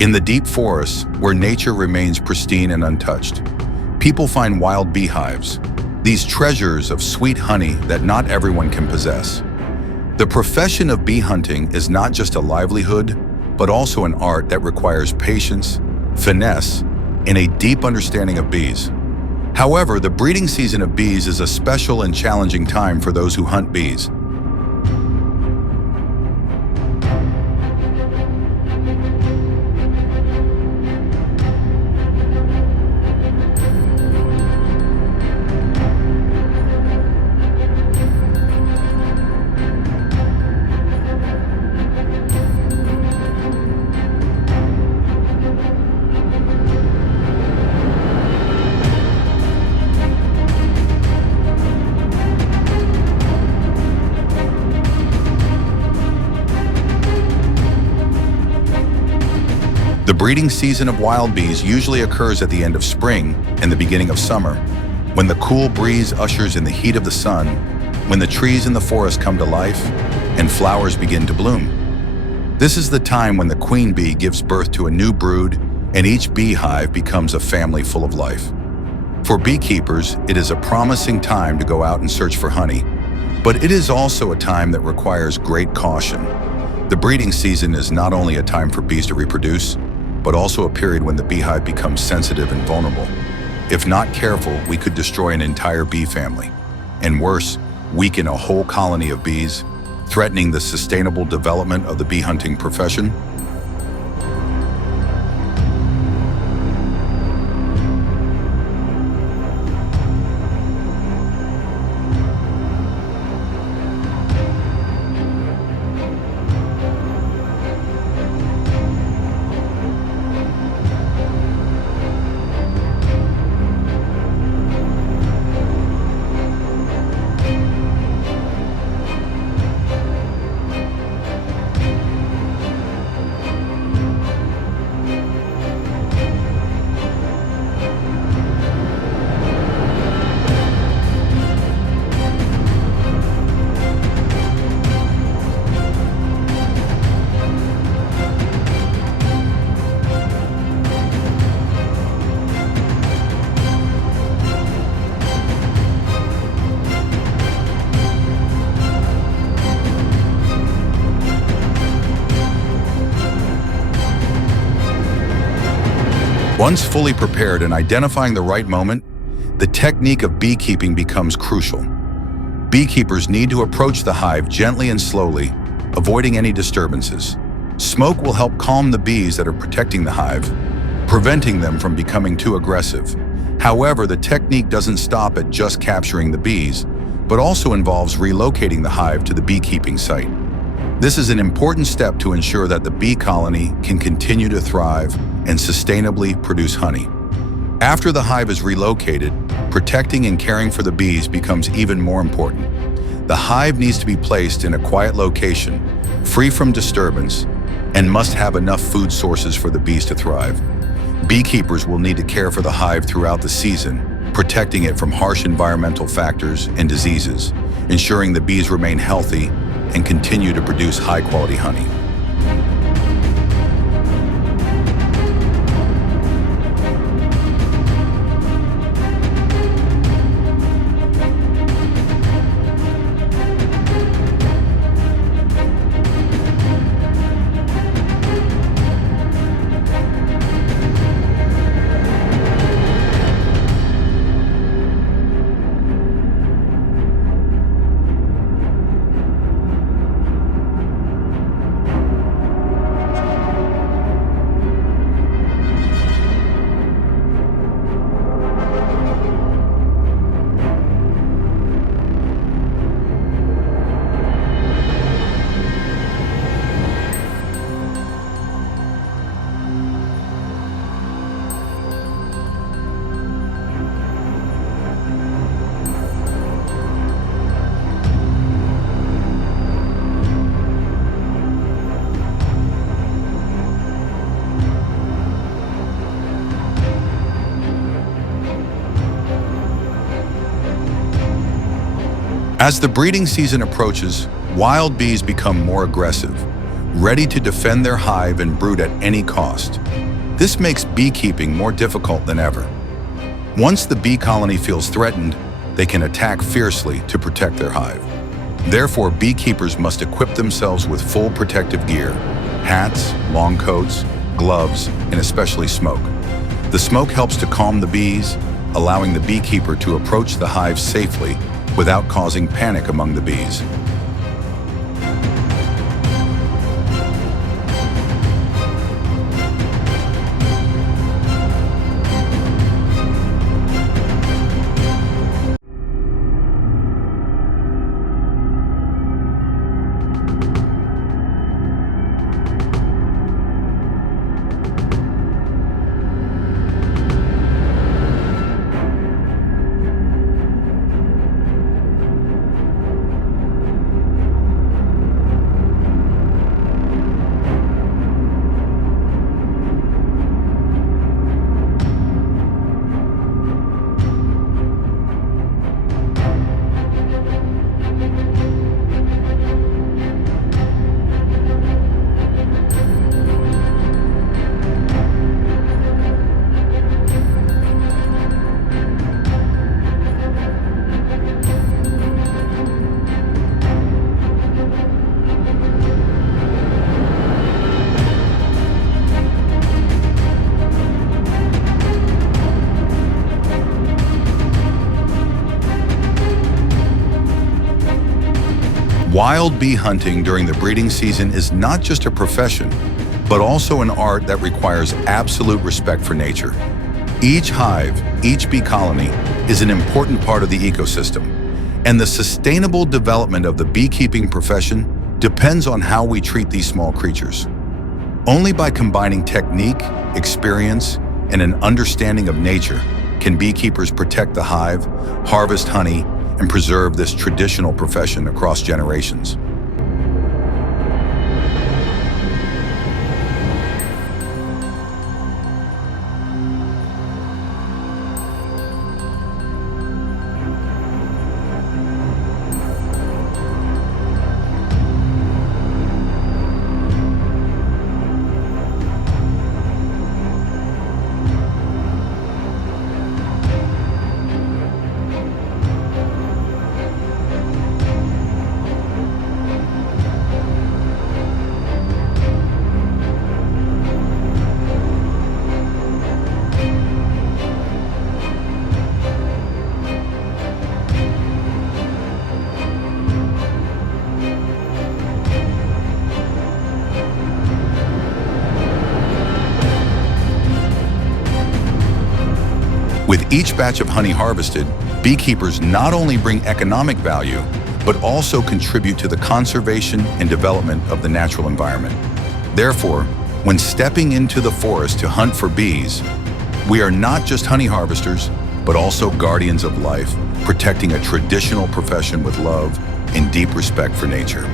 In the deep forests, where nature remains pristine and untouched, people find wild beehives, these treasures of sweet honey that not everyone can possess. The profession of bee hunting is not just a livelihood, but also an art that requires patience, finesse, and a deep understanding of bees. However, the breeding season of bees is a special and challenging time for those who hunt bees. The breeding season of wild bees usually occurs at the end of spring and the beginning of summer, when the cool breeze ushers in the heat of the sun, when the trees in the forest come to life and flowers begin to bloom. This is the time when the queen bee gives birth to a new brood and each beehive becomes a family full of life. For beekeepers, it is a promising time to go out and search for honey, but it is also a time that requires great caution. The breeding season is not only a time for bees to reproduce, but also a period when the beehive becomes sensitive and vulnerable. If not careful, we could destroy an entire bee family, and worse, weaken a whole colony of bees, threatening the sustainable development of the bee hunting profession. Once fully prepared and identifying the right moment, the technique of beekeeping becomes crucial. Beekeepers need to approach the hive gently and slowly, avoiding any disturbances. Smoke will help calm the bees that are protecting the hive, preventing them from becoming too aggressive. However, the technique doesn't stop at just capturing the bees, but also involves relocating the hive to the beekeeping site. This is an important step to ensure that the bee colony can continue to thrive and sustainably produce honey. After the hive is relocated, protecting and caring for the bees becomes even more important. The hive needs to be placed in a quiet location, free from disturbance, and must have enough food sources for the bees to thrive. Beekeepers will need to care for the hive throughout the season, protecting it from harsh environmental factors and diseases, ensuring the bees remain healthy and continue to produce high-quality honey. As the breeding season approaches, wild bees become more aggressive, ready to defend their hive and brood at any cost. This makes beekeeping more difficult than ever. Once the bee colony feels threatened, they can attack fiercely to protect their hive. Therefore, beekeepers must equip themselves with full protective gear: hats, long coats, gloves, and especially smoke. The smoke helps to calm the bees, allowing the beekeeper to approach the hive safely without causing panic among the bees. Wild bee hunting during the breeding season is not just a profession, but also an art that requires absolute respect for nature. Each hive, each bee colony, is an important part of the ecosystem, and the sustainable development of the beekeeping profession depends on how we treat these small creatures. Only by combining technique, experience, and an understanding of nature can beekeepers protect the hive, harvest honey, and preserve this traditional profession across generations. With each batch of honey harvested, beekeepers not only bring economic value, but also contribute to the conservation and development of the natural environment. Therefore, when stepping into the forest to hunt for bees, we are not just honey harvesters, but also guardians of life, protecting a traditional profession with love and deep respect for nature.